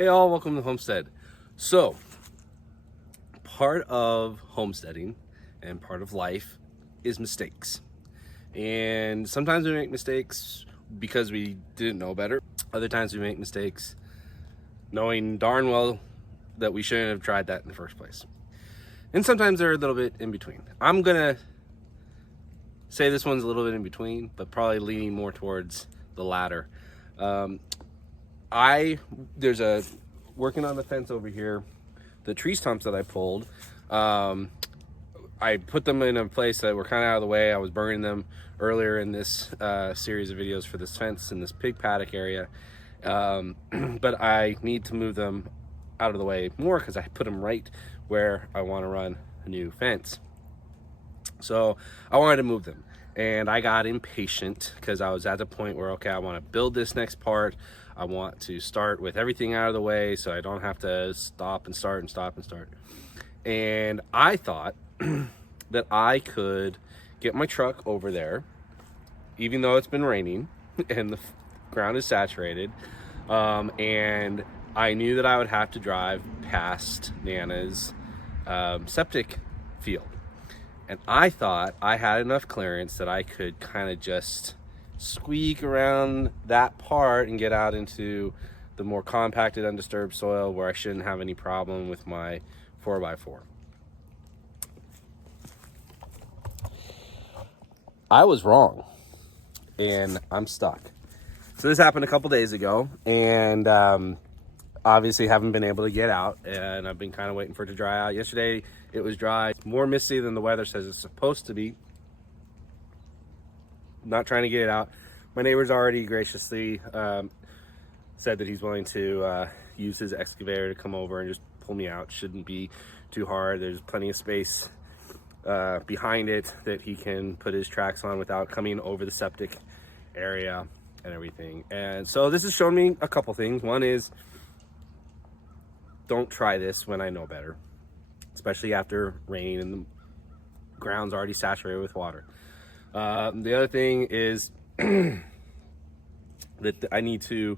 Hey all, welcome to Homestead. So, part of homesteading and part of life is mistakes. And sometimes we make mistakes because we didn't know better. Other times we make mistakes knowing darn well that we shouldn't have tried that in the first place. And sometimes they're a little bit in between. I'm gonna say this one's a little bit in between, but probably leaning more towards the latter. There's a working on the fence over here, the tree stumps that I pulled, I put them in a place that were kind of out of the way. I was burning them earlier in this series of videos for this fence in this pig paddock area, but I need to move them out of the way more because I put them right where I want to run a new fence. So I wanted to move them, and I got impatient because I was at the point where, okay, I want to build this next part. I want to start with everything out of the way so I don't have to stop and start and stop and start. And I thought that I could get my truck over there, even though it's been raining and the ground is saturated. And I knew that I would have to drive past Nana's septic field. And I thought I had enough clearance that I could kind of just squeak around that part and get out into the more compacted, undisturbed soil where I shouldn't have any problem with my 4x4. I was wrong, and I'm stuck. So this happened a couple days ago, and obviously haven't been able to get out, and I've been kind of waiting for it to dry out. Yesterday it was dry, more misty than the weather says it's supposed to be. Not trying to get it out. My neighbor's already graciously said that he's willing to use his excavator to come over and just pull me out. Shouldn't be too hard. There's plenty of space behind it that he can put his tracks on without coming over the septic area and everything. And so this has shown me a couple things. One is, don't try this when I know better, especially after rain and the ground's already saturated with water. The other thing is that I need to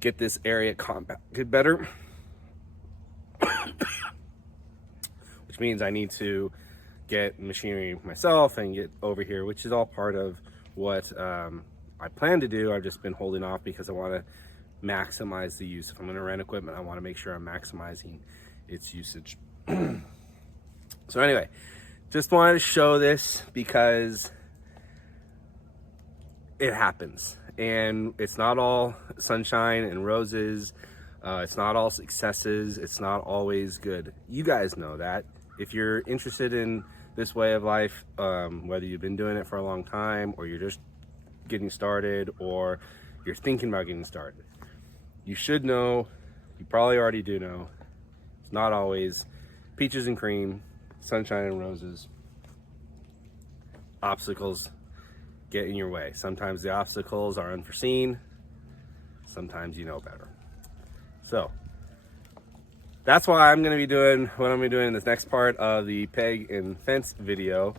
get this area compacted better, which means I need to get machinery myself and get over here, which is all part of what I plan to do. I've just been holding off because I want to maximize the use. If I'm going to rent equipment, I want to make sure I'm maximizing its usage. So anyway, just wanted to show this because it happens, and it's not all sunshine and roses. It's not all successes. It's not always good. You guys know that. If you're interested in this way of life, whether you've been doing it for a long time or you're just getting started or you're thinking about getting started, you should know, you probably already do know, it's not always peaches and cream, sunshine and roses. Obstacles get in your way. Sometimes the obstacles are unforeseen. Sometimes you know better. So that's why I'm going to be doing what I'm going to be doing in this next part of the peg and fence video.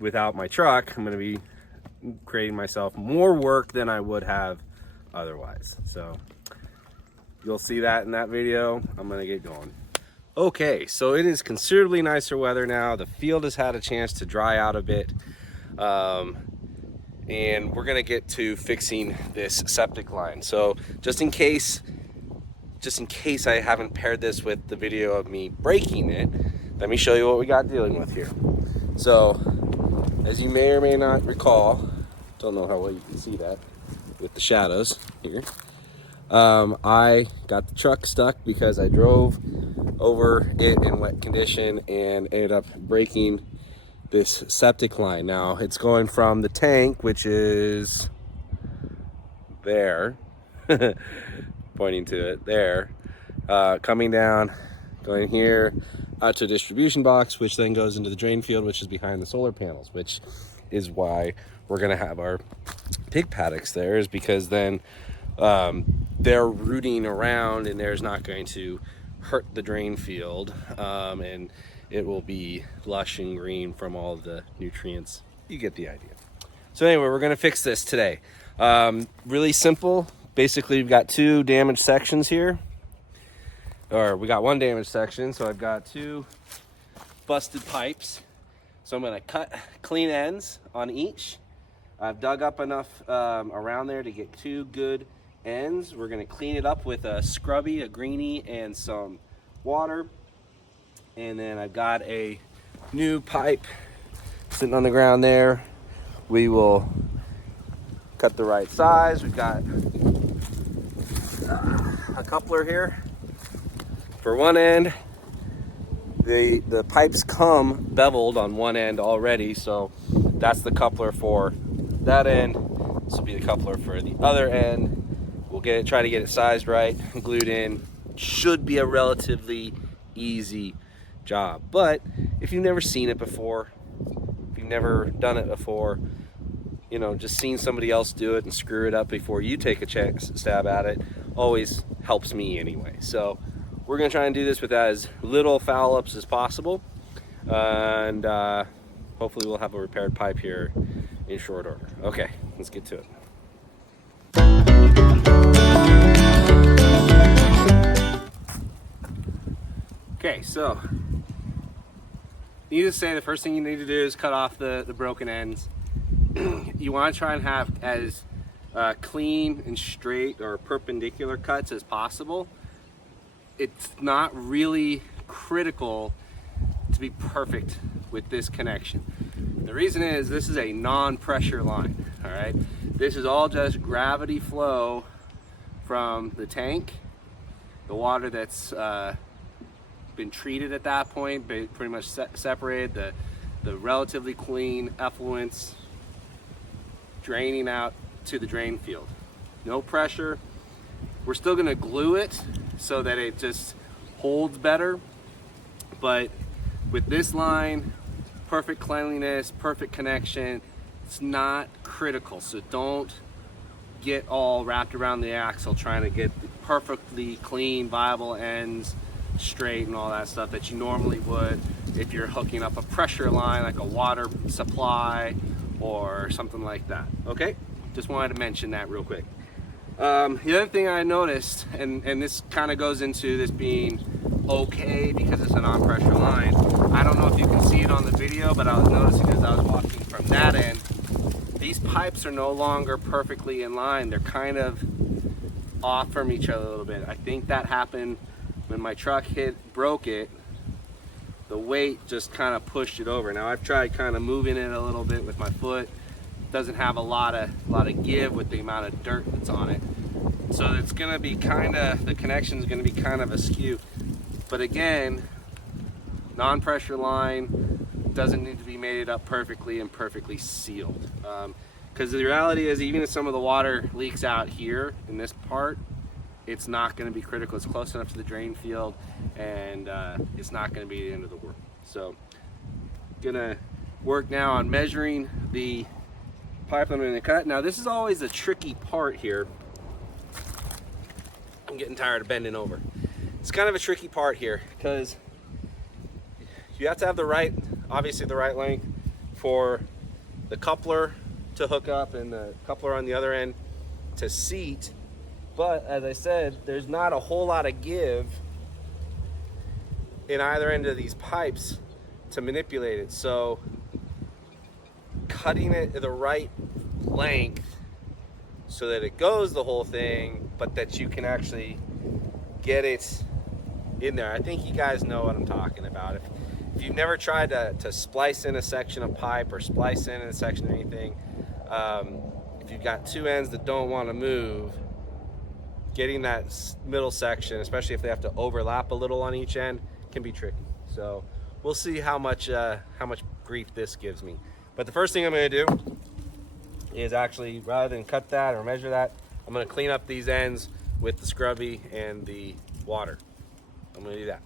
Without my truck, I'm going to be creating myself more work than I would have otherwise. So you'll see that in that video. I'm going to get going. Okay, so it is considerably nicer weather now. The field has had a chance to dry out a bit. And we're gonna get to fixing this septic line. So just in case I haven't paired this with the video of me breaking it, let me show you what we got dealing with here. So as you may or may not recall, don't know how well you can see that with the shadows here, I got the truck stuck because I drove over it in wet condition and ended up breaking this septic line. Now it's going from the tank, which is there, pointing to it there, coming down, going here out to a distribution box, which then goes into the drain field, which is behind the solar panels, which is why we're going to have our pig paddocks there, is because then they're rooting around and there's not going to hurt the drain field, and it will be lush and green from all of the nutrients. You get the idea. So anyway, we're gonna fix this today. Really simple. basically we've got two damaged sections here, or we got one damaged section, so I've got two busted pipes. So I'm going to cut clean ends on each. I've dug up enough around there to get two good ends. We're going to clean it up with a scrubby, a greenie, and some water. And then I've got a new pipe sitting on the ground there. We will cut the right size. We've got a coupler here for one end. The pipes come beveled on one end already, so that's the coupler for that end. This will be the coupler for the other end. We'll try to get it sized right, glued in. Should be a relatively easy job. But if you've never seen it before, if you've never done it before, you know, just seeing somebody else do it and screw it up before you take a stab at it always helps me anyway. So we're going to try and do this with as little foul ups as possible, and hopefully we'll have a repaired pipe here in short order. Okay, let's get to it. Okay, so needless to say, the first thing you need to do is cut off the broken ends. You want to try and have as clean and straight or perpendicular cuts as possible. It's not really critical to be perfect with this connection. The reason is this is a non-pressure line, all right? This is all just gravity flow from the tank, the water that's been treated at that point, pretty much separated, the relatively clean effluents draining out to the drain field. No pressure. We're still gonna glue it so that it just holds better, but with this line, perfect cleanliness, perfect connection, it's not critical. So don't get all wrapped around the axle trying to get the perfectly clean, viable ends straight and all that stuff that you normally would if you're hooking up a pressure line like a water supply or something like that. Okay, just wanted to mention that real quick. The other thing I noticed, and this kind of goes into this being okay because it's a non-pressure line. I don't know if you can see it on the video, but I was noticing as I was walking from that end, these pipes are no longer perfectly in line. They're kind of off from each other a little bit. I think that happened when my truck broke it. The weight just kind of pushed it over. Now I've tried kind of moving it a little bit with my foot. Doesn't have a lot of give with the amount of dirt that's on it, so it's gonna be the connection is gonna be kind of askew. But again, non-pressure line doesn't need to be mated up perfectly and perfectly sealed, because the reality is, even if some of the water leaks out here in this part, it's not going to be critical. It's close enough to the drain field, and it's not going to be the end of the world. So gonna work now on measuring the pipe I'm going to cut. Now this is always a tricky part here. I'm getting tired of bending over. It's kind of a tricky part here because you have to have obviously the right length for the coupler to hook up and the coupler on the other end to seat. But as I said, there's not a whole lot of give in either end of these pipes to manipulate it. So cutting it the right length so that it goes the whole thing, but that you can actually get it in there. I think you guys know what I'm talking about. If you've never tried to splice in a section of pipe or splice in a section of anything, if you've got two ends that don't want to move, getting that middle section, especially if they have to overlap a little on each end, can be tricky. So we'll see how much grief this gives me. But the first thing I'm going to do is actually, rather than cut that or measure that, I'm going to clean up these ends with the scrubby and the water. I'm going to do that.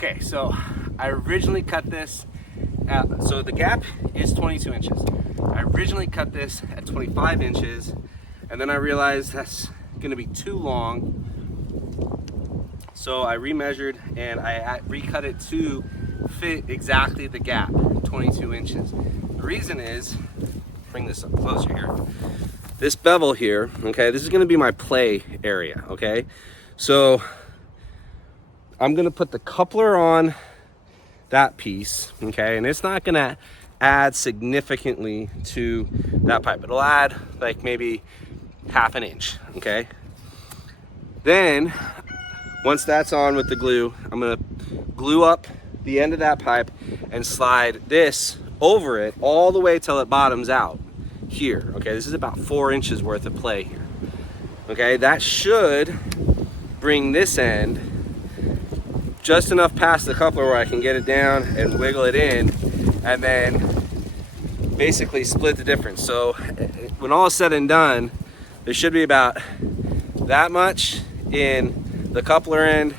Okay, so I originally cut this so the gap is 22 inches. I originally cut this at 25 inches, and then I realized that's gonna be too long. So I remeasured and I recut it to fit exactly the gap, 22 inches. The reason is, bring this up closer here. This bevel here, okay, this is gonna be my play area, okay? So I'm gonna put the coupler on that piece, okay? And it's not gonna add significantly to that pipe. It'll add like maybe half an inch, okay? Then, once that's on with the glue, I'm gonna glue up the end of that pipe and slide this over it all the way till it bottoms out here, okay? This is about 4 inches worth of play here, okay? That should bring this end just enough past the coupler where I can get it down and wiggle it in, and then basically split the difference. So when all is said and done, there should be about that much in the coupler end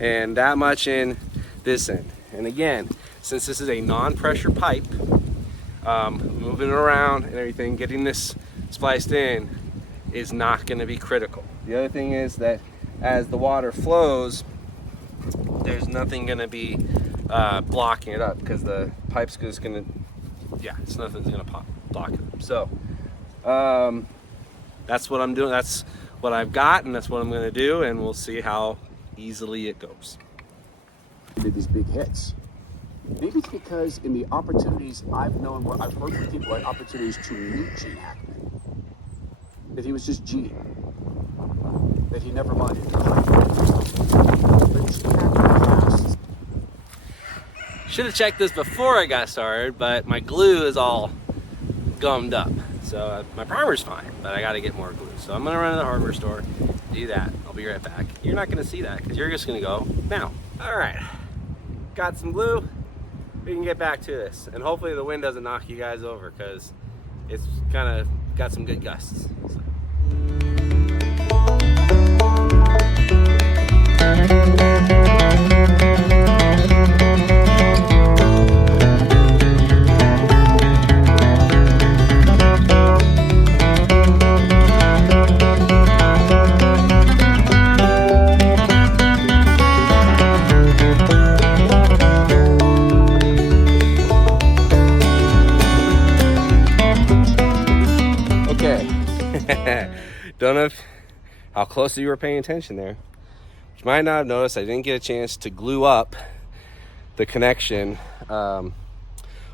and that much in this end. And again, since this is a non-pressure pipe, moving it around and everything, getting this spliced in is not going to be critical. The other thing is that as the water flows, there's nothing going to be blocking it up, because the pipe's just going to, yeah, it's nothing's going to block it up. So that's what I'm doing. That's what I've got, and that's what I'm going to do, and we'll see how easily it goes. Did these big hits. Maybe it's because in the opportunities I've known, where I've heard from people had opportunities to meet Gene Hackman, that he was just Gene, that he never minded. But Gene Hackman Should have checked this before I got started, but my glue is all gummed up. So my primer's fine, but I got to get more glue. So I'm going to run to the hardware store, do that. I'll be right back. You're not going to see that because you're just going to go now. All right, got some glue. We can get back to this, and hopefully the wind doesn't knock you guys over, because it's kind of got some good gusts. So. Don't know how closely you were paying attention there. You might not have noticed I didn't get a chance to glue up the connection on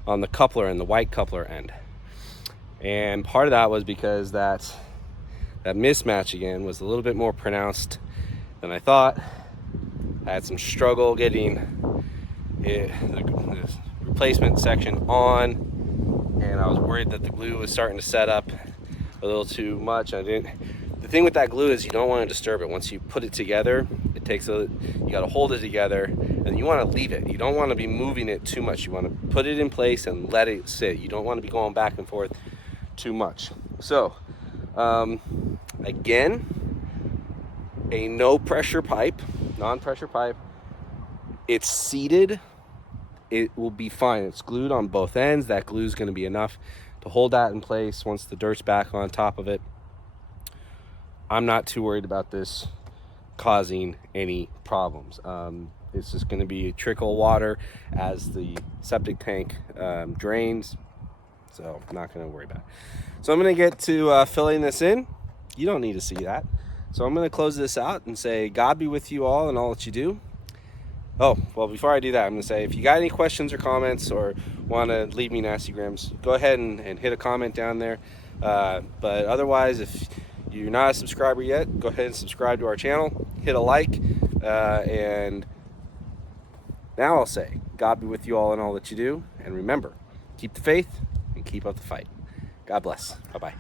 the coupler and the white coupler end. And part of that was because that mismatch again was a little bit more pronounced than I thought. I had some struggle getting the replacement section on, and I was worried that the glue was starting to set up a little too much. The thing with that glue is you don't want to disturb it. Once you put it together, you got to hold it together, and you want to leave it. You don't want to be moving it too much. You want to put it in place and let it sit. You don't want to be going back and forth too much. So again, a no pressure pipe, non-pressure pipe. It's seated. It will be fine. It's glued on both ends. That glue is going to be enough to hold that in place once the dirt's back on top of it. I'm not too worried about this causing any problems. It's just going to be a trickle of water as the septic tank drains, so I'm not going to worry about it. So I'm going to get to filling this in. You don't need to see that. So I'm going to close this out and say, God be with you all and all that you do. Oh, well, before I do that, I'm going to say, if you got any questions or comments or want to leave me nasty grams, go ahead and hit a comment down there. But otherwise, if you're not a subscriber yet, go ahead and subscribe to our channel, hit a like, and now I'll say, God be with you all in all that you do. And remember, keep the faith and keep up the fight. God bless. Bye-bye.